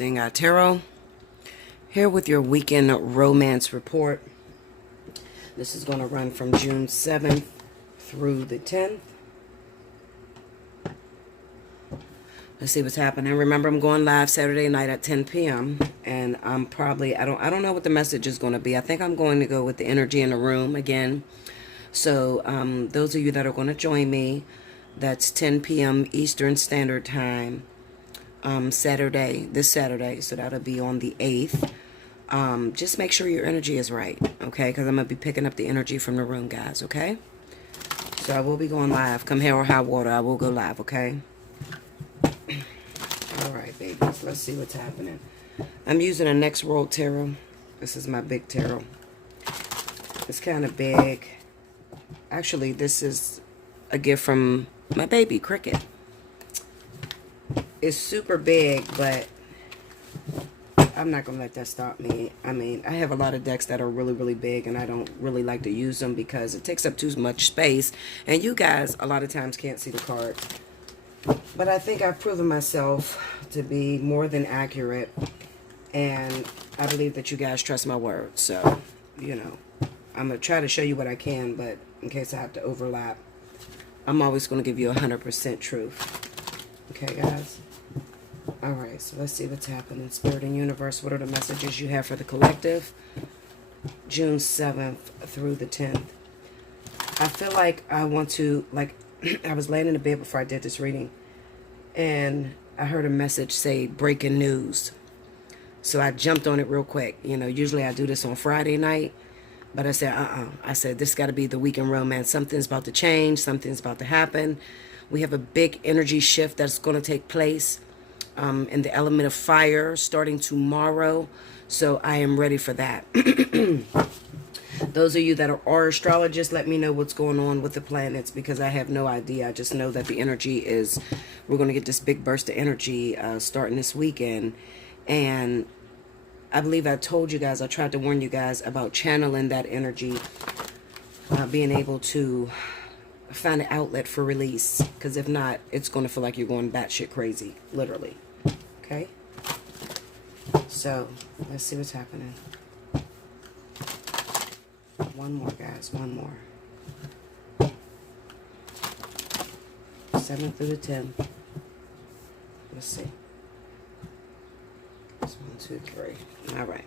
Allseeingeyetarot, here with your weekend romance report. This is going to run from June 7th through the 10th. Let's see what's happening. Remember, I'm going live Saturday night at 10 p.m. And I'm probably, I don't know what the message is going to be. I think I'm going to go with the energy in the room again. So those of you that are going to join me, that's 10 p.m. Eastern Standard Time, this Saturday. So that'll be on the 8th. Just make sure your energy is right, okay? Because I'm going to be picking up the energy from the room, guys, okay? So I will be going live. Come hell or high water, I will go live, okay? All right, babies. Let's see what's happening. I'm using a Next World Tarot. This is my big tarot. It's kind of big. Actually, this is a gift from my baby, Cricket. It's super big, but I'm not going to let that stop me. I mean, I have a lot of decks that are really, really big, and I don't really like to use them because it takes up too much space. And you guys, a lot of times, can't see the card. But I think I've proven myself to be more than accurate, and I believe that you guys trust my word. So, you know, I'm going to try to show you what I can, but in case I have to overlap, I'm always going to give you 100% truth. Okay, guys? All right, so let's see what's happening. Spirit and Universe, what are the messages you have for the collective? June 7th through the 10th. I feel like I want to, I was laying in the bed before I did this reading, and I heard a message say breaking news. So I jumped on it real quick. You know, usually I do this on Friday night, but I said, I said, this got to be the weekend romance. Something's about to change. Something's about to happen. We have a big energy shift that's going to take place in the element of fire starting tomorrow. So I am ready for that. Those of you that are astrologists, let me know what's going on with the planets, because I have no idea. I just know that the energy is, we're going to get this big burst of energy starting this weekend. And I believe I told you guys, I tried to warn you guys about channeling that energy, being able to find an outlet for release. Because if not, it's going to feel like you're going batshit crazy, literally. Okay? So, let's see what's happening. One more, guys. One more. 7th through the 10th. Let's see. That's 1, 2, 3. All right.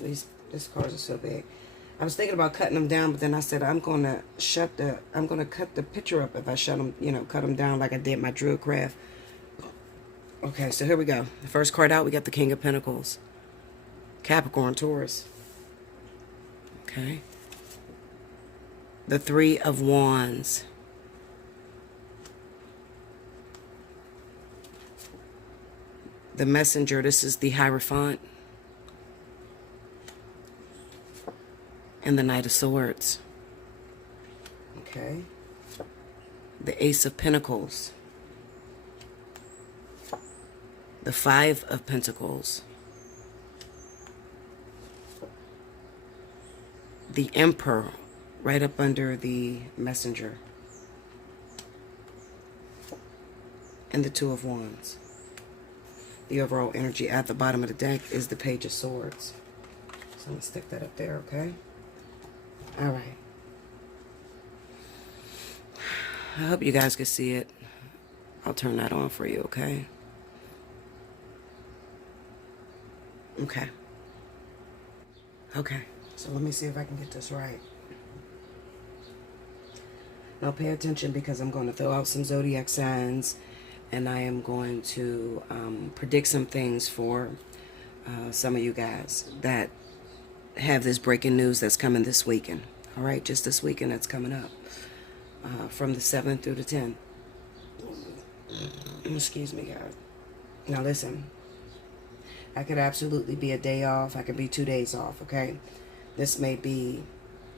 These cards are so big. I was thinking about cutting them down, but then I said I'm gonna cut the picture up if I shut them, cut them down like I did my drill craft. Okay, so here we go. The first card out, we got the King of Pentacles. Capricorn, Taurus. Okay. The Three of Wands. The Messenger, this is the Hierophant. And the Knight of Swords. Okay. The Ace of Pentacles. The Five of Pentacles. The Emperor, right up under the Messenger. And the Two of Wands. The overall energy at the bottom of the deck is the Page of Swords. So I'm going to stick that up there, okay? All right. I hope you guys can see it. I'll turn that on for you, okay? Okay. Okay. So let me see if I can get this right. Now pay attention, because I'm going to throw out some zodiac signs, and I am going to predict some things for some of you guys that have this breaking news that's coming this weekend. All right, just this weekend that's coming up, from the 7th through the 10th. Excuse me, guys. Now listen, I could absolutely be a day off. I could be 2 days off, okay? This may be,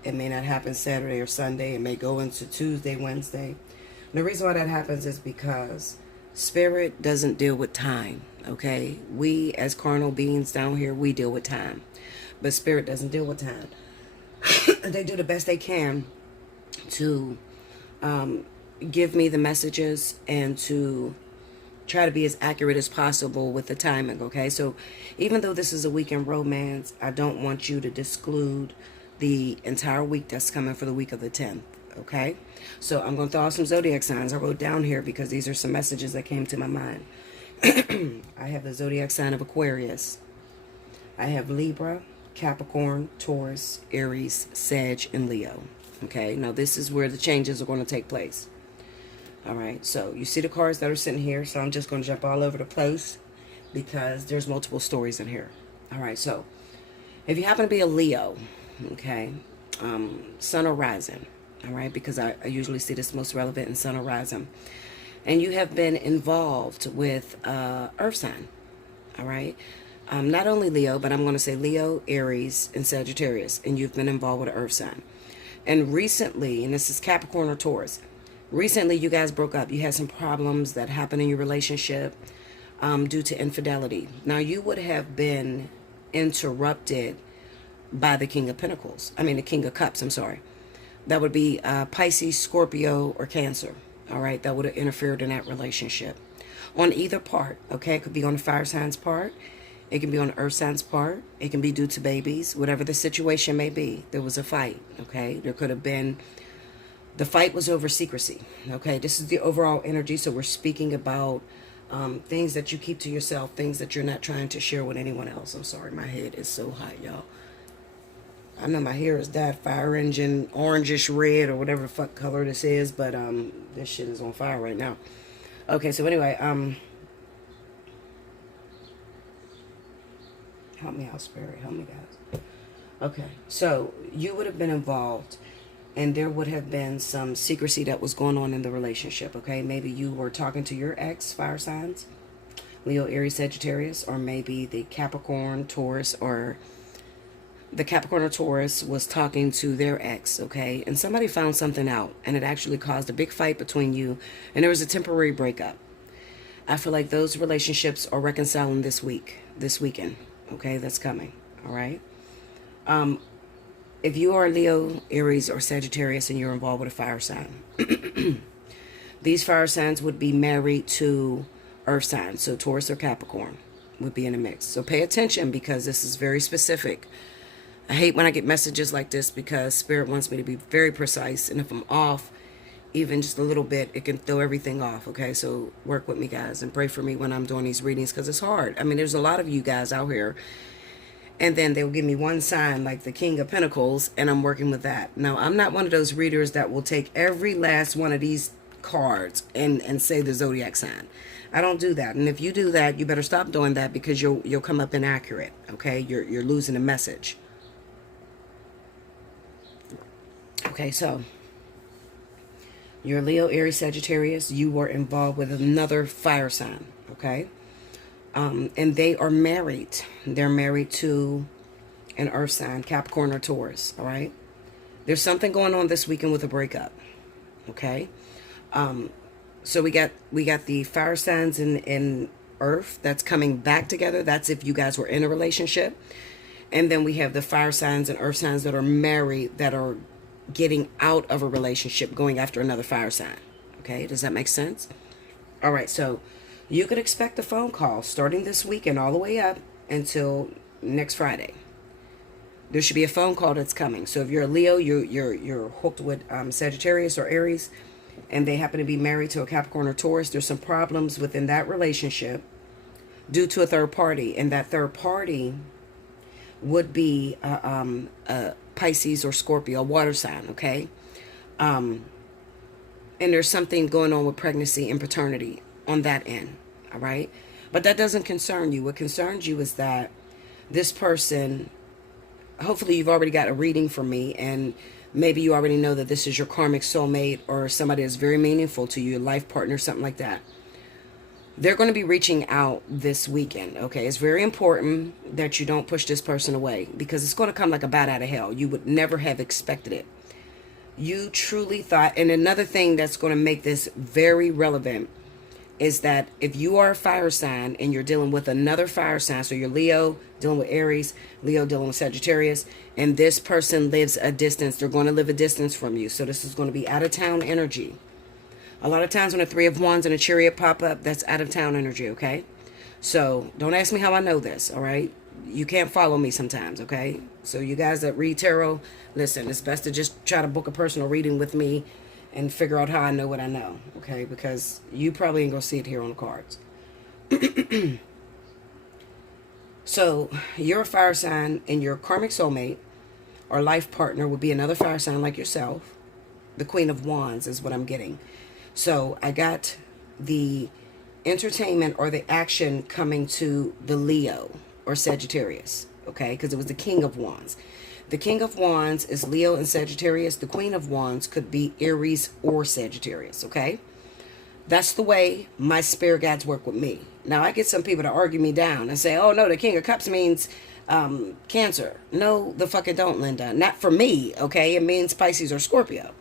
it may not happen Saturday or Sunday. It may go into Tuesday, Wednesday. And the reason why that happens is because Spirit doesn't deal with time, okay? We, as carnal beings down here, we deal with time. But Spirit doesn't deal with time. They do the best they can to give me the messages and to try to be as accurate as possible with the timing, okay? So even though this is a week in romance, I don't want you to exclude the entire week that's coming for the week of the 10th, okay? So I'm going to throw out some zodiac signs I wrote down here because these are some messages that came to my mind. I have the zodiac sign of Aquarius. I have Libra, Capricorn, Taurus, Aries, Sag, and Leo. Okay, now this is where the changes are going to take place. All right, so you see the cards that are sitting here, so I'm just going to jump all over the place because there's multiple stories in here. All right, so if you happen to be a Leo, okay, sun or rising, all right, because I usually see this most relevant in sun or rising, and you have been involved with earth sign, all right, not only Leo, but I'm going to say Leo, Aries, and Sagittarius, and you've been involved with an earth sign. And recently, and this is Capricorn or Taurus, recently you guys broke up. You had some problems that happened in your relationship due to infidelity. Now, you would have been interrupted by the King of Pentacles. I mean, the King of Cups, I'm sorry. That would be Pisces, Scorpio, or Cancer. All right, that would have interfered in that relationship. On either part, okay? It could be on the fire sign's part. It can be on the earth sign's part. It can be due to babies. Whatever the situation may be, there was a fight, okay? There could have been, the fight was over secrecy, okay? This is the overall energy, so we're speaking about things that you keep to yourself, things that you're not trying to share with anyone else. I'm sorry, my head is so hot, y'all. I know my hair is that fire engine, orangish red, or whatever the fuck color this is, but this shit is on fire right now. Okay, so anyway, help me out, Spirit, help me, guys. Okay, so you would have been involved, and there would have been some secrecy that was going on in the relationship, okay? Maybe you were talking to your ex, fire signs, Leo, Aries, Sagittarius, or maybe the Capricorn, Taurus, or the Capricorn or Taurus was talking to their ex, okay? And somebody found something out, and it actually caused a big fight between you, and there was a temporary breakup. I feel like those relationships are reconciling this weekend, okay? That's coming, all right? If you are Leo, Aries, or Sagittarius, and you're involved with a fire sign, these fire signs would be married to earth signs, so Taurus or Capricorn would be in the mix. So pay attention because this is very specific. I hate when I get messages like this because Spirit wants me to be very precise. And if I'm off, even just a little bit, it can throw everything off. Okay, so work with me, guys, and pray for me when I'm doing these readings because it's hard. I mean, there's a lot of you guys out here. And then they'll give me one sign like the King of Pentacles, and I'm working with that. Now, I'm not one of those readers that will take every last one of these cards and say the zodiac sign. I don't do that. And if you do that, you better stop doing that because you'll come up inaccurate. Okay, you're losing the message. Okay, so you're Leo, Aries, Sagittarius. You were involved with another fire sign, okay? And they are married. They're married to an earth sign, Capricorn or Taurus, all right? There's something going on this weekend with a breakup, okay? So we got the fire signs in earth that's coming back together. That's if you guys were in a relationship. And then we have the fire signs and earth signs that are married that are getting out of a relationship, going after another fire sign. Okay, does that make sense? All right, so you could expect a phone call starting this weekend all the way up until next Friday. There should be a phone call that's coming. So if you're a Leo, you're hooked with Sagittarius or Aries, and they happen to be married to a Capricorn or Taurus, there's some problems within that relationship due to a third party, and that third party would be Pisces or Scorpio, a water sign, okay? And there's something going on with pregnancy and paternity on that end, all right? But that doesn't concern you. What concerns you is that this person, hopefully you've already got a reading from me, and maybe you already know that this is your karmic soulmate or somebody that's very meaningful to you, your life partner, something like that. They're going to be reaching out this weekend, okay? It's very important that you don't push this person away because it's going to come like a bat out of hell. You would never have expected it. You truly thought, and another thing that's going to make this very relevant is that if you are a fire sign and you're dealing with another fire sign, so you're Leo dealing with Aries, Leo dealing with Sagittarius, and this person lives a distance, they're going to live a distance from you. So this is going to be out of town energy. A lot of times when a Three of Wands and a Chariot pop up, that's out of town energy, okay? So don't ask me how I know this, all right? You can't follow me sometimes, okay? So you guys that read tarot, listen, it's best to just try to book a personal reading with me and figure out how I know what I know, okay? Because you probably ain't gonna see it here on the cards. So you're a fire sign, and your karmic soulmate or life partner would be another fire sign like yourself. The Queen of Wands is what I'm getting. So I got the entertainment or the action coming to the Leo or Sagittarius, okay? Because it was the King of Wands. The King of Wands is Leo and Sagittarius. The Queen of Wands could be Aries or Sagittarius, okay? That's the way my spirit guides work with me. Now, I get some people to argue me down and say, oh, no, the King of Cups means Cancer. No, the fuck it don't, Linda. Not for me, okay? It means Pisces or Scorpio.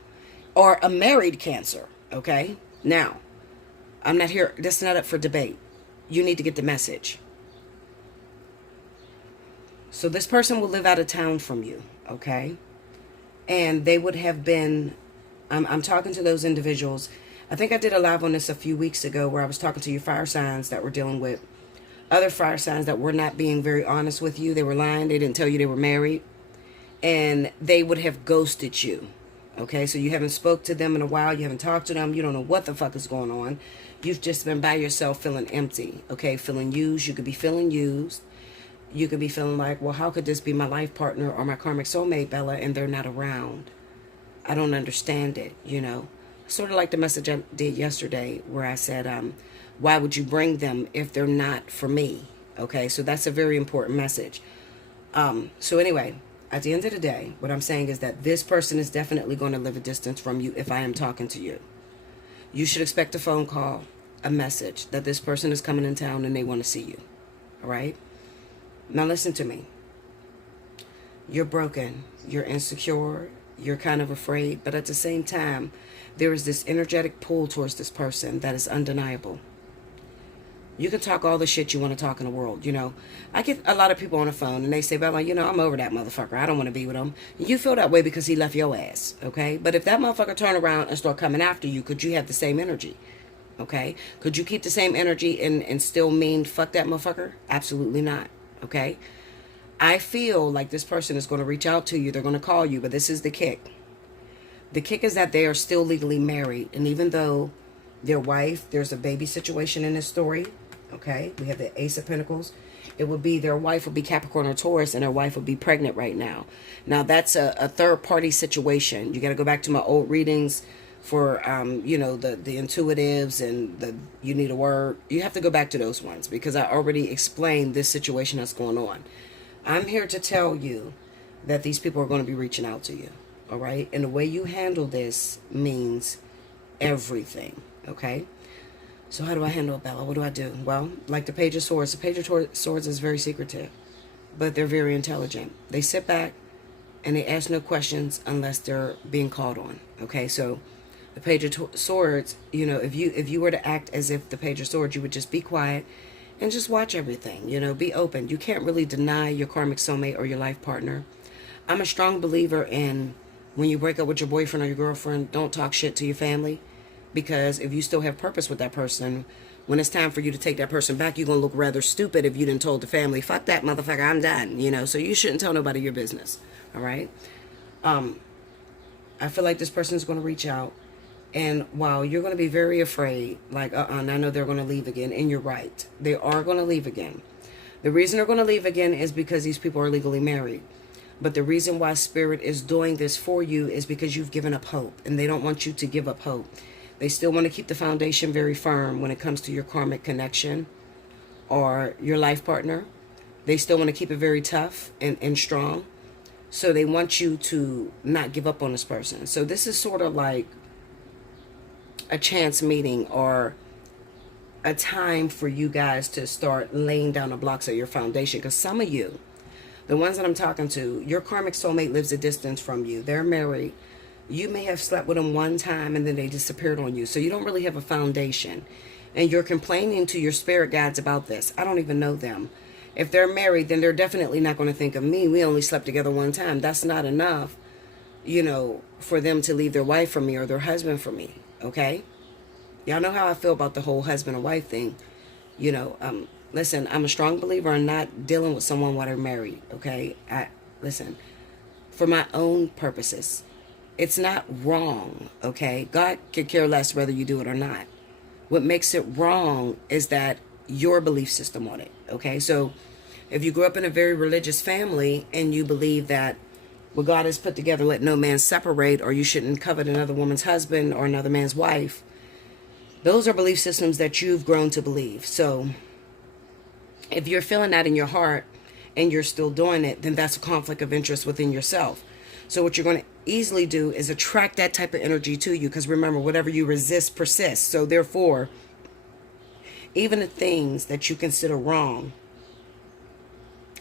Or a married Cancer, okay? Now, I'm not here. This is not up for debate. You need to get the message. So this person will live out of town from you, okay? And they would have been, I'm talking to those individuals. I think I did a live on this a few weeks ago where I was talking to your fire signs that were dealing with other fire signs that were not being very honest with you. They were lying. They didn't tell you they were married. And they would have ghosted you, okay? So you haven't spoke to them in a while. You haven't talked to them. You don't know what the fuck is going on. You've just been by yourself feeling empty, okay? Feeling used. You could be feeling used. You could be feeling like, well, how could this be my life partner or my karmic soulmate, Bella, and they're not around? I don't understand it, you know? Sort of like the message I did yesterday where I said, why would you bring them if they're not for me? Okay, so that's a very important message. So anyway, at the end of the day, what I'm saying is that this person is definitely going to live a distance from you if I am talking to you. You should expect a phone call, a message that this person is coming in town and they want to see you. All right? Now listen to me. You're broken. You're insecure. You're kind of afraid. But at the same time, there is this energetic pull towards this person that is undeniable. You can talk all the shit you want to talk in the world, you know. I get a lot of people on the phone and they say, Bella, you know, I'm over that motherfucker. I don't want to be with him. You feel that way because he left your ass, okay? But if that motherfucker turn around and start coming after you, could you have the same energy, okay? Could you keep the same energy and still mean fuck that motherfucker? Absolutely not, okay? I feel like this person is going to reach out to you. They're going to call you, but this is the kick. The kick is that they are still legally married. And even though their wife, there's a baby situation in this story, okay? We have the Ace of Pentacles. It would be their wife would be Capricorn or Taurus, and their wife would be pregnant right now. Now, that's a third-party situation. You got to go back to my old readings for, you know, the intuitives and the you need a word. You have to go back to those ones because I already explained this situation that's going on. I'm here to tell you that these people are going to be reaching out to you, all right? And the way you handle this means everything, okay? So how do I handle it, Bella? What do I do? Well, like the Page of Swords. The Page of Swords is very secretive, but they're very intelligent. They sit back and they ask no questions unless they're being called on, okay? So the Page of Swords, you know, if you were to act as if the Page of Swords, you would just be quiet and just watch everything, you know, be open. You can't really deny your karmic soulmate or your life partner. I'm a strong believer in when you break up with your boyfriend or your girlfriend, don't talk shit to your family. Because if you still have purpose with that person, when it's time for you to take that person back, you're going to look rather stupid if you didn't told the family, fuck that motherfucker, I'm done, you know. So you shouldn't tell nobody your business, all right? I feel like this person is going to reach out. And while you're going to be very afraid, like, and I know they're going to leave again, and you're right. They are going to leave again. The reason they're going to leave again is because these people are legally married. But the reason why Spirit is doing this for you is because you've given up hope, and they don't want you to give up hope. They still want to keep the foundation very firm when it comes to your karmic connection or your life partner. They still want to keep it very tough and strong. So they want you to not give up on this person. So this is sort of like a chance meeting or a time for you guys to start laying down the blocks of your foundation. Because some of you, the ones that I'm talking to, your karmic soulmate lives a distance from you. They're married. You may have slept with them one time and then they disappeared on you. So you don't really have a foundation. And you're complaining to your spirit guides about this. I don't even know them. If they're married, then they're definitely not going to think of me. We only slept together one time. That's not enough, you know, for them to leave their wife for me or their husband for me. Okay? Y'all know how I feel about the whole husband and wife thing. You know, listen, I'm a strong believer in not dealing with someone while they're married, okay? Listen, for my own purposes, it's not wrong, okay? God could care less whether you do it or not. What makes it wrong is that your belief system on it, okay? So if you grew up in a very religious family and you believe that what God has put together, let no man separate, or you shouldn't covet another woman's husband or another man's wife, those are belief systems that you've grown to believe. So if you're feeling that in your heart and you're still doing it, then that's a conflict of interest within yourself. So what you're going to easily do is attract that type of energy to you, because remember, whatever you resist persists. So therefore, even the things that you consider wrong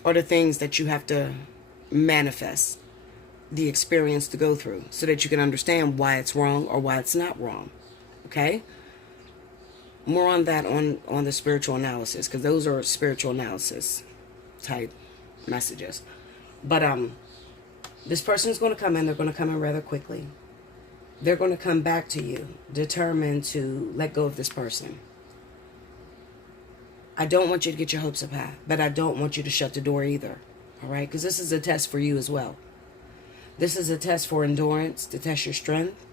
are the things that you have to manifest the experience to go through, so that you can understand why it's wrong or why it's not wrong. Okay? More on that on the spiritual analysis, because those are spiritual analysis type messages. But this person's going to come in. They're going to come in rather quickly. They're going to come back to you determined to let go of this person. I don't want you to get your hopes up high, but I don't want you to shut the door either. All right? Because this is a test for you as well. This is a test for endurance, to test your strength.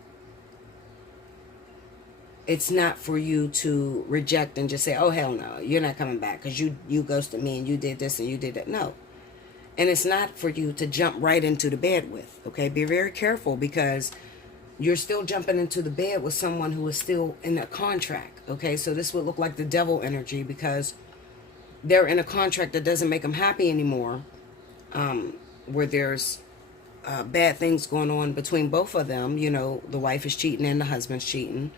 It's not for you to reject and just say, oh, hell no, you're not coming back because you ghosted me and you did this and you did that. No. And it's not for you to jump right into the bed with, okay? Be very careful, because you're still jumping into the bed with someone who is still in a contract, okay? So this would look like the devil energy, because they're in a contract that doesn't make them happy anymore, where there's bad things going on between both of them. You know, the wife is cheating and the husband's cheating.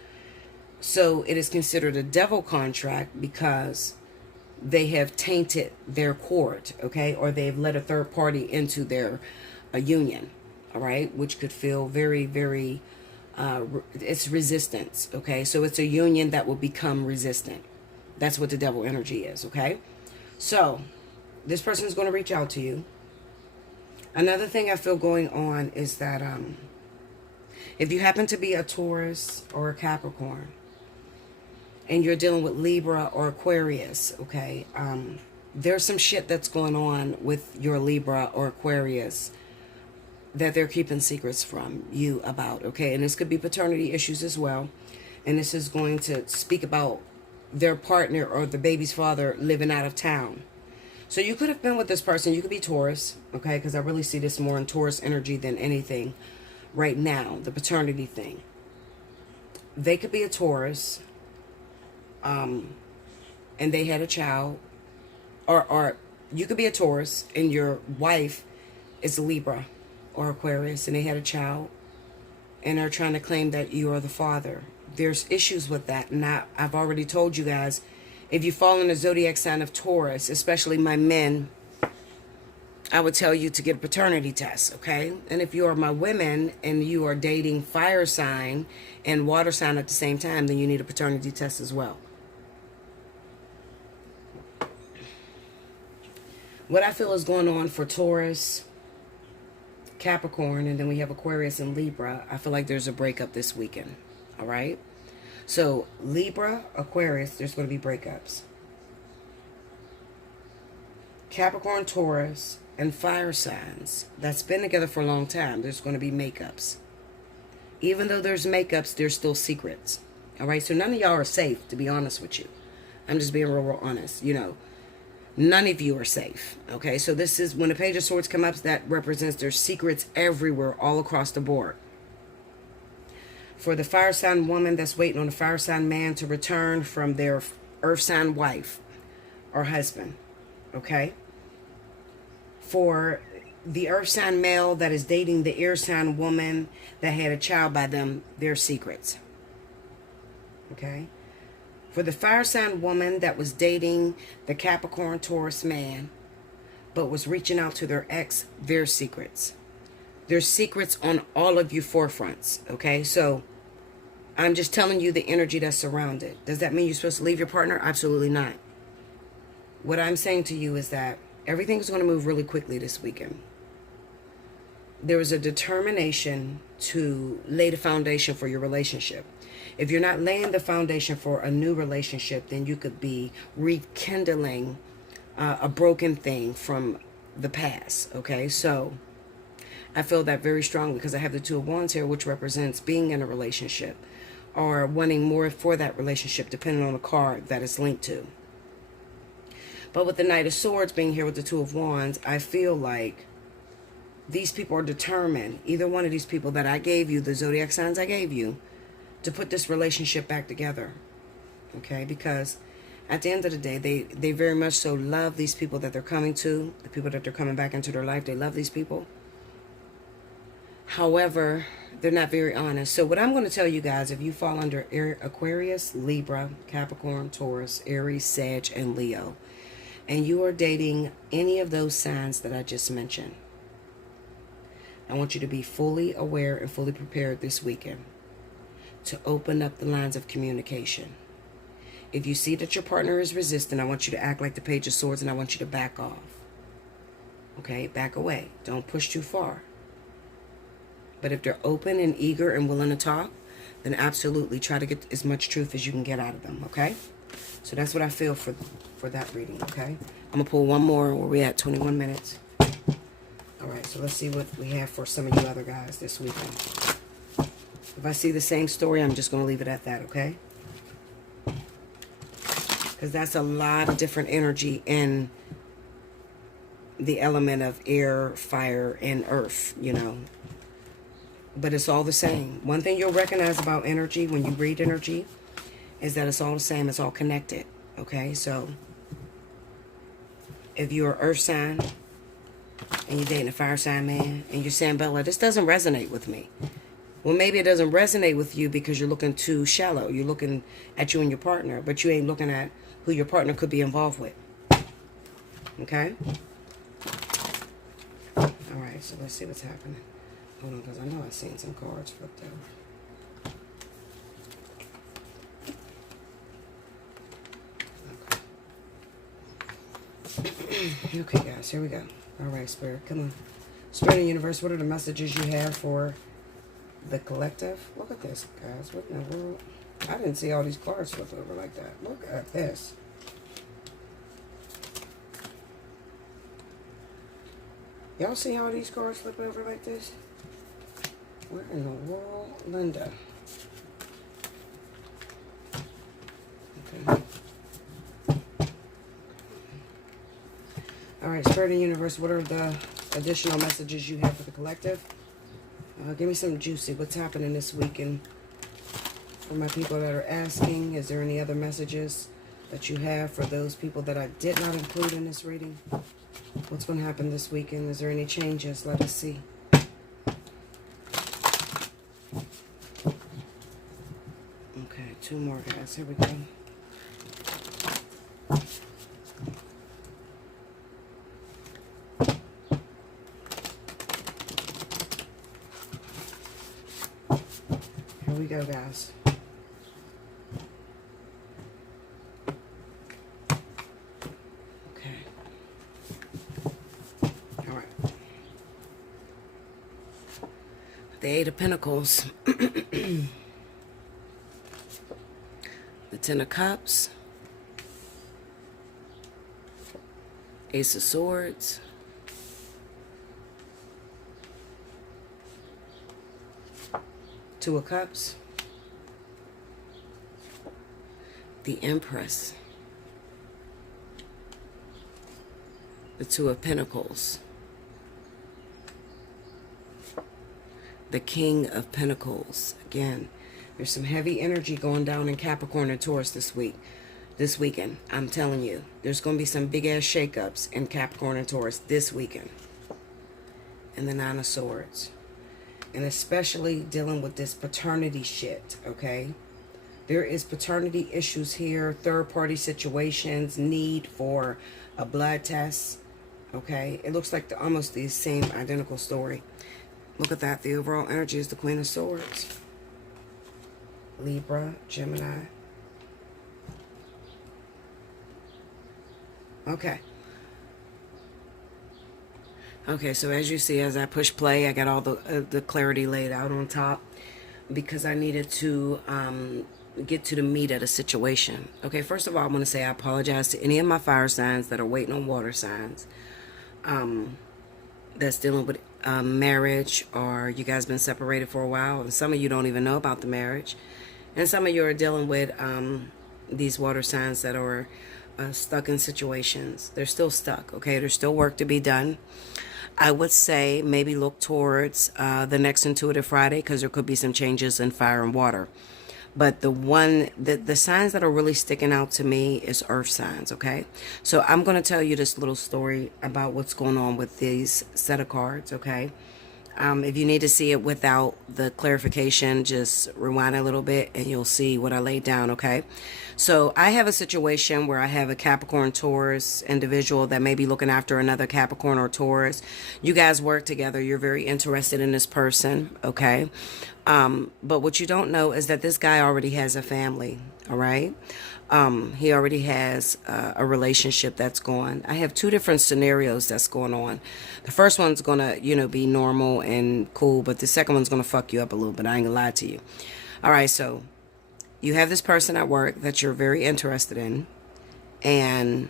So it is considered a devil contract because they have tainted their court, okay? Or they've let a third party into their union, all right? Which could feel very, very, it's resistance, okay? So it's a union that will become resistant. That's what the devil energy is, okay? So this person is going to reach out to you. Another thing I feel going on is that if you happen to be a Taurus or a Capricorn, and you're dealing with Libra or Aquarius, okay, there's some shit that's going on with your Libra or Aquarius that they're keeping secrets from you about, okay? And this could be paternity issues as well. And this is going to speak about their partner or the baby's father living out of town. So you could have been with this person. You could be Taurus, okay? Because I really see this more in Taurus energy than anything right now, the paternity thing. They could be a Taurus, and they had a child, or you could be a Taurus and your wife is a Libra or Aquarius, and they had a child and are trying to claim that you are the father. There's issues with that. And I've already told you guys, if you fall in the zodiac sign of Taurus, especially my men, I would tell you to get a paternity test, okay? And if you are my women and you are dating fire sign and water sign at the same time, then you need a paternity test as well. What I feel is going on for Taurus, Capricorn, and then we have Aquarius and Libra, I feel like there's a breakup this weekend, all right? So Libra, Aquarius, there's going to be breakups. Capricorn, Taurus, and fire signs that's been together for a long time, there's going to be makeups. Even though there's makeups, there's still secrets, all right? So none of y'all are safe, to be honest with you. I'm just being real honest, you know. None of you are safe, okay? So this is, when the Page of Swords come up, that represents there's secrets everywhere, all across the board. For the fire sign woman that's waiting on the fire sign man to return from their earth sign wife or husband, okay? For the earth sign male that is dating the air sign woman that had a child by them, their secrets, okay? For the fire sign woman that was dating the Capricorn Taurus man, but was reaching out to their ex, their secrets. There's secrets on all of you forefronts, okay? So I'm just telling you the energy that's surrounded. Does that mean you're supposed to leave your partner? Absolutely not. What I'm saying to you is that everything's going to move really quickly this weekend. there is a determination to lay the foundation for your relationship. If you're not laying the foundation for a new relationship, then you could be rekindling a broken thing from the past. Okay, so I feel that very strongly because I have the Two of Wands here, which represents being in a relationship or wanting more for that relationship, depending on the card that it's linked to. But with the Knight of Swords being here with the Two of Wands, I feel like these people are determined, either one of these people that I gave you, the zodiac signs I gave you, to put this relationship back together. Okay, because at the end of the day, they very much so love these people that they're coming to, the people that they're coming back into their life. They love these people. However, they're not very honest. So what I'm going to tell you guys, if you fall under Aquarius, Libra, Capricorn, Taurus, Aries, Sag, and Leo, and you are dating any of those signs that I just mentioned, I want you to be fully aware and fully prepared this weekend to open up the lines of communication. If you see that your partner is resistant, I want you to act like the Page of Swords, and I want you to back off. Okay, back away. Don't push too far. But if they're open and eager and willing to talk, then absolutely try to get as much truth as you can get out of them, okay? So that's what I feel for that reading, okay? I'm going to pull one more where we're at 21 minutes. All right, so let's see what we have for some of you other guys this weekend. If I see the same story, I'm just going to leave it at that, okay? Because that's a lot of different energy in the element of air, fire, and earth, you know. But it's all the same. One thing you'll recognize about energy when you read energy is that it's all the same. It's all connected, okay? So if you're an earth sign and you're dating a fire sign man and you're saying, Bella, this doesn't resonate with me. Well, maybe it doesn't resonate with you because you're looking too shallow. You're looking at you and your partner, but you ain't looking at who your partner could be involved with. Okay? All right, so let's see what's happening. Hold on, because I know I've seen some cards flipped over. Okay, guys, here we go. All right, Spirit, come on. Spirit of the universe, what are the messages you have for the collective? Look at this, guys. What in the world? I didn't see all these cards flip over like that. Look at this. Y'all see how these cards flip over like this? Where in the world, Linda? Okay. All right, Spirit of the universe, what are the additional messages you have for the collective? Give me some juicy. What's happening this week? And for my people that are asking, is there any other messages that you have for those people that I did not include in this reading? What's going to happen this weekend? Is there any changes? Let us see. Okay, two more, guys. Here we go. Here we go, guys. Okay. All right. The Eight of Pentacles. The Ten of Cups. Ace of Swords. Two of Cups. The Empress. The Two of Pentacles. The King of Pentacles. Again, there's some heavy energy going down in Capricorn and Taurus this weekend. I'm telling you, there's going to be some big-ass shakeups in Capricorn and Taurus this weekend. And the Nine of Swords. And especially dealing with this paternity shit, okay? There is paternity issues here, third-party situations, need for a blood test, okay? It looks like almost the same identical story. Look at that. The overall energy is the Queen of Swords. Libra, Gemini. Okay. Okay, so as you see, as I push play, I got all the clarity laid out on top because I needed to get to the meat of the situation. Okay, first of all, I want to say I apologize to any of my fire signs that are waiting on water signs, that's dealing with marriage, or you guys been separated for a while, and some of you don't even know about the marriage, and some of you are dealing with these water signs that are stuck in situations. They're still stuck. Okay, there's still work to be done. I would say maybe look towards the next Intuitive Friday, because there could be some changes in fire and water. But the signs that are really sticking out to me is earth signs, okay? So I'm going to tell you this little story about what's going on with these set of cards, okay? If you need to see it without the clarification, just rewind a little bit and you'll see what I laid down, okay? So I have a situation where I have a Capricorn Taurus individual that may be looking after another Capricorn or Taurus. You guys work together. You're very interested in this person, okay? But what you don't know is that this guy already has a family, all right? He already has a relationship that's going. I have two different scenarios that's going on. The first one's going to, be normal and cool, but the second one's going to fuck you up a little bit. I ain't going to lie to you. All right, so you have this person at work that you're very interested in, and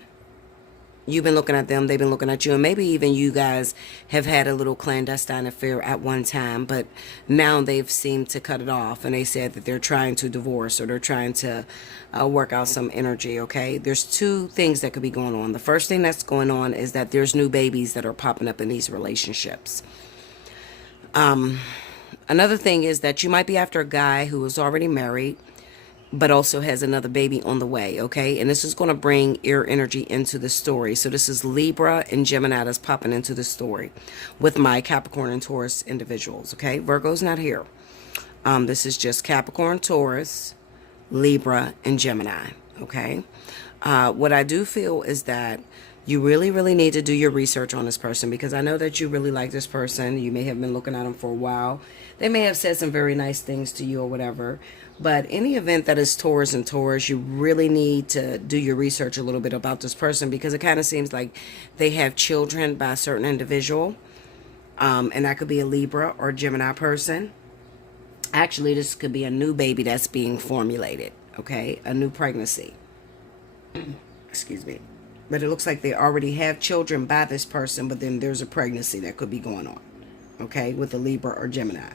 you've been looking at them, they've been looking at you, and maybe even you guys have had a little clandestine affair at one time, but now they've seemed to cut it off, and they said that they're trying to divorce, or they're trying to work out some energy, okay? There's two things that could be going on. The first thing that's going on is that there's new babies that are popping up in these relationships. Another thing is that you might be after a guy who is already married, but also has another baby on the way, okay? And this is going to bring air energy into the story. So this is Libra and Gemini that's popping into the story with my Capricorn and Taurus individuals, okay? Virgo's not here. This is just Capricorn, Taurus, Libra, and Gemini, okay? What I do feel is that you really, really need to do your research on this person, because I know that you really like this person. You may have been looking at them for a while. They may have said some very nice things to you or whatever. But any event that is Taurus and Taurus, you really need to do your research a little bit about this person, because it kind of seems like they have children by a certain individual. And that could be a Libra or Gemini person. Actually, this could be a new baby that's being formulated, okay? A new pregnancy. Excuse me. But it looks like they already have children by this person, but then there's a pregnancy that could be going on, okay, with a Libra or Gemini.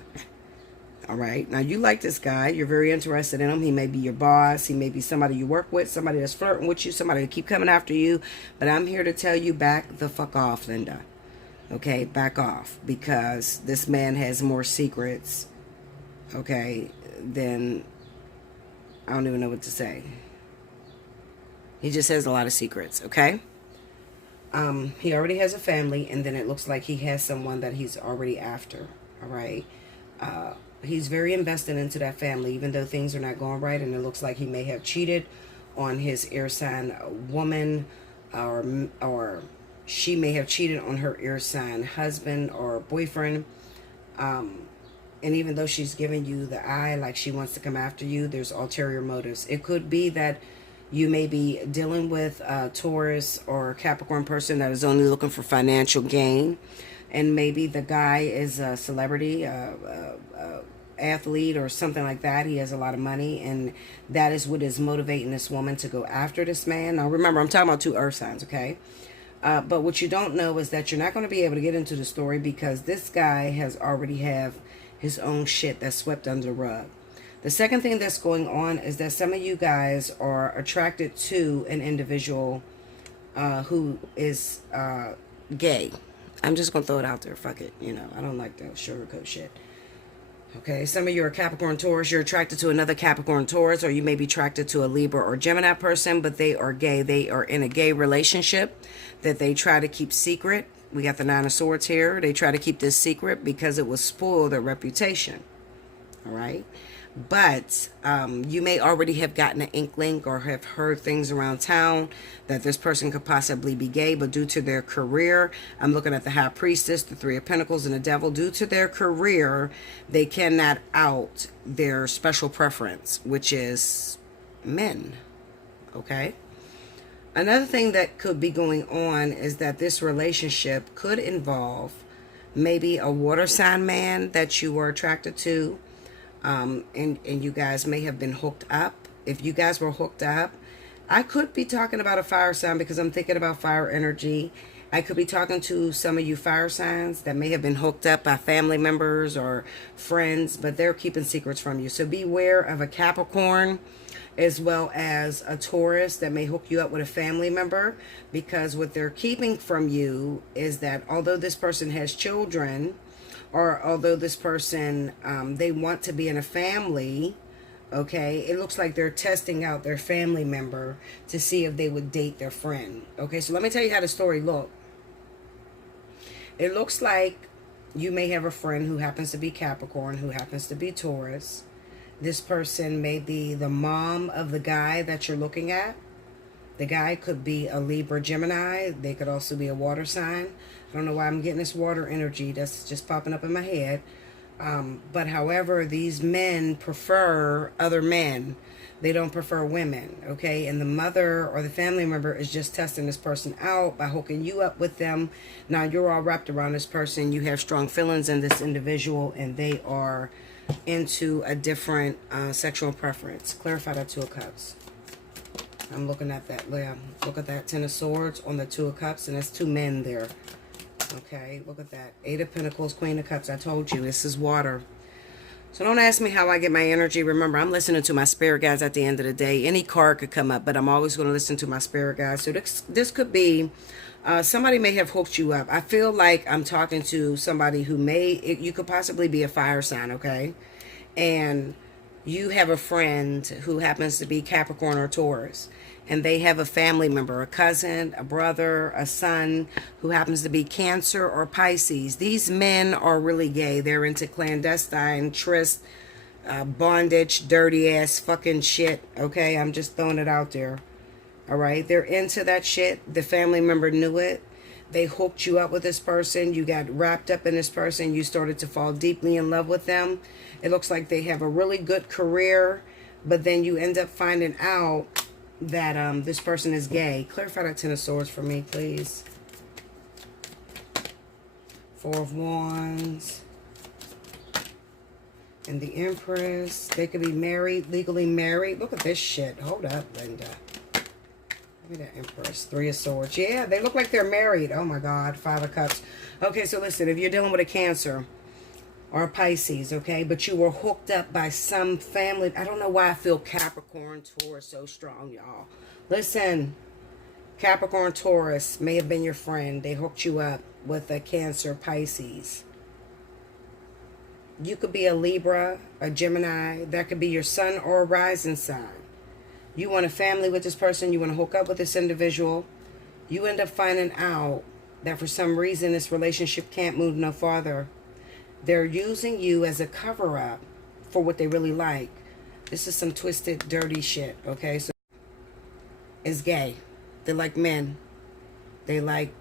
All right. Now, you like this guy. You're very interested in him. He may be your boss. He may be somebody you work with, somebody that's flirting with you, somebody to keep coming after you. But I'm here to tell you, back the fuck off, Linda. Okay, back off, because this man has more secrets, okay, than I don't even know what to say. He just has a lot of secrets, okay? He already has a family, and then it looks like he has someone that he's already after, all right? He's very invested into that family, even though things are not going right, and it looks like he may have cheated on his air sign woman, or she may have cheated on her air sign husband or boyfriend. And even though she's giving you the eye, like she wants to come after you, there's ulterior motives. It could be that you may be dealing with a Taurus or Capricorn person that is only looking for financial gain. And maybe the guy is a celebrity, athlete or something like that. He has a lot of money, and that is what is motivating this woman to go after this man. Now, remember, I'm talking about two earth signs, okay? But what you don't know is that you're not going to be able to get into the story, because this guy has already have his own shit that's swept under the rug. The second thing that's going on is that some of you guys are attracted to an individual who is gay. I'm just going to throw it out there. Fuck it. I don't like that sugarcoat shit. Okay, some of you are Capricorn Taurus. You're attracted to another Capricorn Taurus, or you may be attracted to a Libra or Gemini person, but they are gay. They are in a gay relationship that they try to keep secret. We got the Nine of Swords here. They try to keep this secret because it will spoil their reputation. All right? But you may already have gotten an inkling or have heard things around town that this person could possibly be gay, but due to their career, I'm looking at the High Priestess, the Three of Pentacles, and the Devil. Due to their career, they cannot out their special preference, which is men. Okay? Another thing that could be going on is that this relationship could involve maybe a water sign man that you were attracted to, and you guys may have been hooked up. If you guys were hooked up, I could be talking about a fire sign because I'm thinking about fire energy. I could be talking to some of you fire signs that may have been hooked up by family members or friends, but they're keeping secrets from you. So beware of a Capricorn as well as a Taurus that may hook you up with a family member, because what they're keeping from you is that although this person has children, or although this person, they want to be in a family, okay, it looks like they're testing out their family member to see if they would date their friend. Okay, so let me tell you how the story looks. It looks like you may have a friend who happens to be Capricorn, who happens to be Taurus. This person may be the mom of the guy that you're looking at. The guy could be a Libra, Gemini. They could also be a water sign. I don't know why I'm getting this water energy that's just popping up in my head. But however, these men prefer other men. They don't prefer women, okay? And the mother or the family member is just testing this person out by hooking you up with them. Now, you're all wrapped around this person. You have strong feelings in this individual, and they are into a different sexual preference. Clarify that Two of Cups. I'm looking at that. Yeah, look at that Ten of Swords on the Two of Cups, and that's two men there. Okay, look at that. Eight of Pentacles, Queen of Cups. I told you, this is water. So don't ask me how I get my energy. Remember, I'm listening to my spirit guides at the end of the day. Any card could come up, but I'm always going to listen to my spirit guides. So this could be, somebody may have hooked you up. I feel like I'm talking to somebody who you could possibly be a fire sign, okay? And you have a friend who happens to be Capricorn or Taurus, and they have a family member, a cousin, a brother, a son who happens to be Cancer or Pisces. These men are really gay. They're into clandestine, tryst, bondage, dirty ass fucking shit. Okay, I'm just throwing it out there. All right, they're into that shit. The family member knew it. They hooked you up with this person. You got wrapped up in this person. You started to fall deeply in love with them. It looks like they have a really good career, but then you end up finding out that this person is gay. Clarify that Ten of Swords for me, please. Four of Wands. And the Empress. They could be married, legally married. Look at this shit. Hold up, Linda. Look at that Empress. Three of Swords. Yeah, they look like they're married. Oh my God. Five of Cups. Okay, so listen. If you're dealing with a Cancer or a Pisces, okay, but you were hooked up by some family. I don't know why I feel Capricorn, Taurus so strong, y'all. Listen, Capricorn, Taurus may have been your friend. They hooked you up with a Cancer, Pisces. You could be a Libra, a Gemini. That could be your sun or a rising sign. You want a family with this person. You want to hook up with this individual. You end up finding out that for some reason this relationship can't move no farther. They're using you as a cover-up for what they really like. This is some twisted, dirty shit, okay? So it's gay. They like men. They like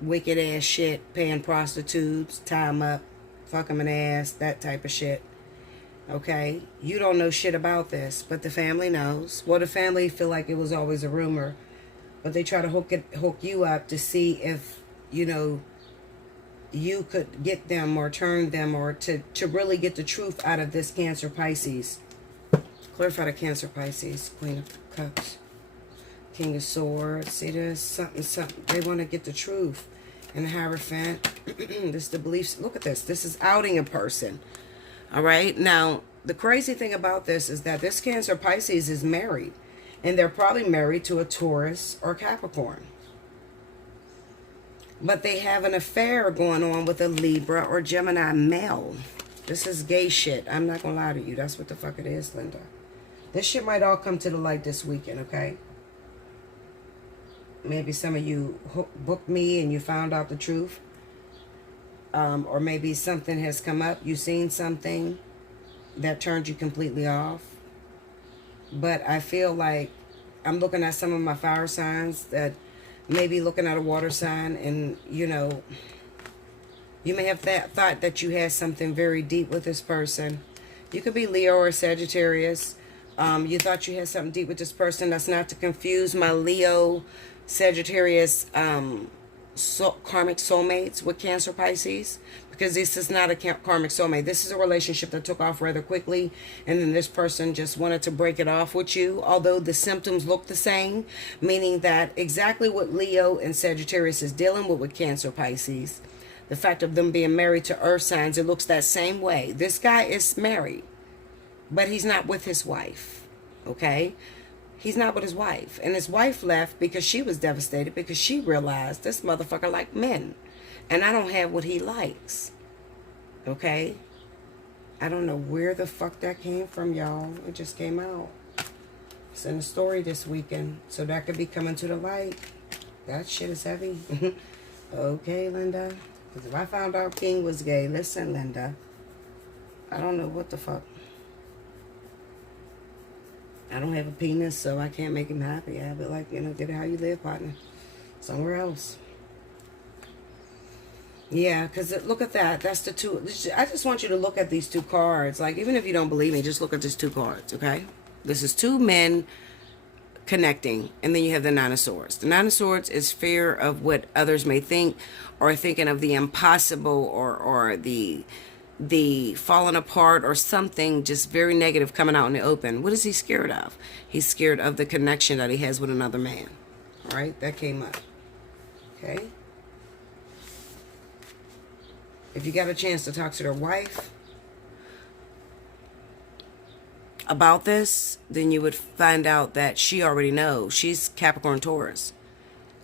wicked-ass shit, paying prostitutes, tie them up, fuck them in the ass, that type of shit, okay? You don't know shit about this, but the family knows. Well, the family feel like it was always a rumor, but they try to hook you up to see if, you know, you could get them or turn them, or to really get the truth out of this Cancer, Pisces. Clarify the Cancer, Pisces. Queen of Cups. King of Swords. See, there's something. They want to get the truth. And the Hierophant. This is the beliefs. Look at this. This is outing a person. All right. Now, the crazy thing about this is that this Cancer, Pisces is married. And they're probably married to a Taurus or Capricorn. But they have an affair going on with a Libra or Gemini male. This is gay shit. I'm not going to lie to you. That's what the fuck it is, Linda. This shit might all come to the light this weekend, okay? Maybe some of you booked me and you found out the truth. Or maybe something has come up. You seen something that turned you completely off. But I feel like I'm looking at some of my fire signs that maybe looking at a water sign, and you know, you may have thought that you had something very deep with this person. You could be Leo or Sagittarius, You thought you had something deep with this person. That's not to confuse my Leo, Sagittarius, karmic soulmates with Cancer, Pisces, because this is not a karmic soulmate. This is a relationship that took off rather quickly, and then this person just wanted to break it off with you, although the symptoms look the same, meaning that exactly what Leo and Sagittarius is dealing with Cancer, Pisces, the fact of them being married to earth signs, it looks that same way. This guy is married, but he's not with his wife, okay? He's not with his wife. And his wife left because she was devastated, because she realized this motherfucker like men. And I don't have what he likes. Okay? I don't know where the fuck that came from, y'all. It just came out. It's in the story this weekend. So that could be coming to the light. That shit is heavy. Okay, Linda. Because if I found out King was gay, listen, Linda. I don't know what the fuck. I don't have a penis, so I can't make him happy. I have it like, get it how you live, partner. Somewhere else. Yeah, because look at that. That's the two. I just want you to look at these two cards. Like, even if you don't believe me, just look at these two cards, okay? This is two men connecting, and then you have the Nine of Swords. The Nine of Swords is fear of what others may think, or thinking of the impossible, or the falling apart, or something just very negative coming out in the open. What is he scared of? He's scared of the connection that he has with another man. All right, that came up. Okay. If you got a chance to talk to their wife about this, then you would find out that she already knows. She's Capricorn Taurus.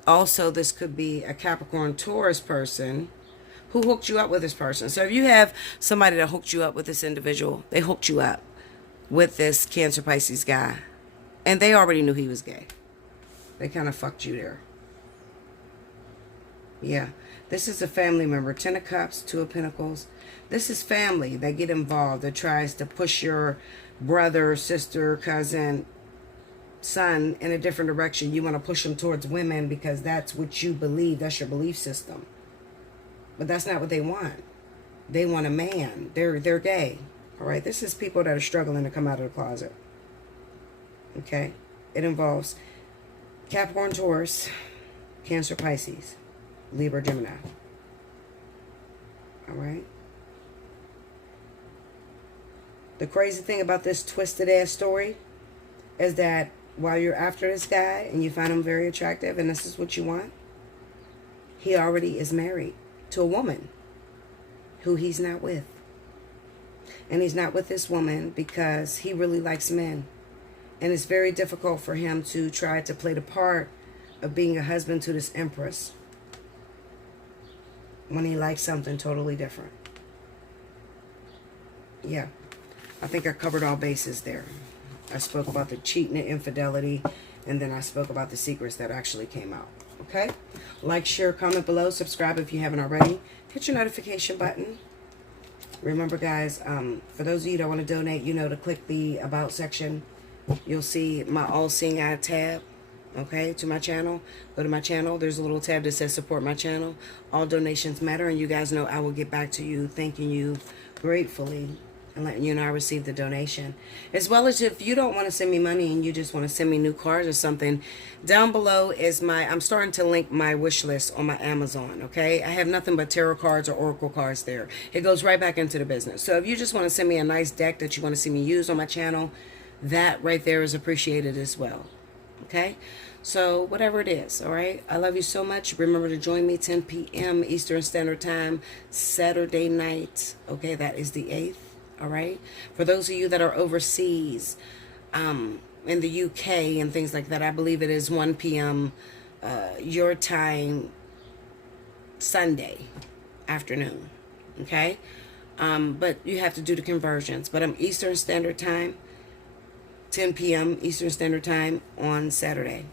Also, this could be a Capricorn Taurus person who hooked you up with this person. So if you have somebody that hooked you up with this individual, they hooked you up with this Cancer, Pisces guy, and they already knew he was gay. They kind of fucked you there. Yeah. This is a family member. 10 of Cups, 2 of Pentacles. This is family that get involved, that tries to push your brother, sister, cousin, son in a different direction. You want to push them towards women because that's what you believe. That's your belief system. But that's not what they want. They want a man. They're gay. All right. This is people that are struggling to come out of the closet. Okay. It involves Capricorn, Taurus, Cancer, Pisces, Libra, Gemini. All right. The crazy thing about this twisted ass story is that while you're after this guy and you find him very attractive and this is what you want, he already is married to a woman who he's not with. And he's not with this woman because he really likes men. And it's very difficult for him to try to play the part of being a husband to this empress when he likes something totally different. Yeah. I think I covered all bases there. I spoke about the cheating and infidelity, and then I spoke about the secrets that actually came out. Okay? Like, share, comment below, subscribe if you haven't already. Hit your notification button. Remember, guys, for those of you that want to donate, to click the About section. You'll see my All-Seeing Eye tab. Okay, to my channel. Go to my channel. There's a little tab that says support my channel. All donations matter, and you guys know I will get back to you, thanking you gratefully, and letting you know I received the donation. As well as if you don't want to send me money and you just want to send me new cards or something, down below is I'm starting to link my wish list on my Amazon, okay? I have nothing but tarot cards or oracle cards there. It goes right back into the business. So if you just want to send me a nice deck that you want to see me use on my channel, that right there is appreciated as well. Okay, so whatever it is, all right? I love you so much. Remember to join me 10 p.m. Eastern Standard Time, Saturday night. Okay, that is the 8th, all right? For those of you that are overseas, in the UK and things like that, I believe it is 1 p.m. Your time, Sunday afternoon, okay? But you have to do the conversions. But I'm Eastern Standard Time, 10 p.m. Eastern Standard Time on Saturday.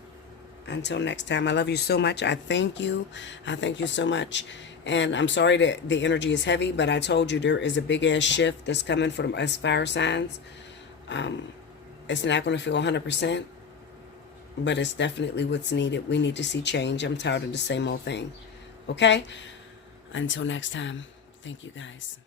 Until next time, I love you so much. I thank you. I thank you so much. And I'm sorry that the energy is heavy, but I told you there is a big-ass shift that's coming from us fire signs. It's not going to feel 100%, but it's definitely what's needed. We need to see change. I'm tired of the same old thing. Okay? Until next time, thank you guys.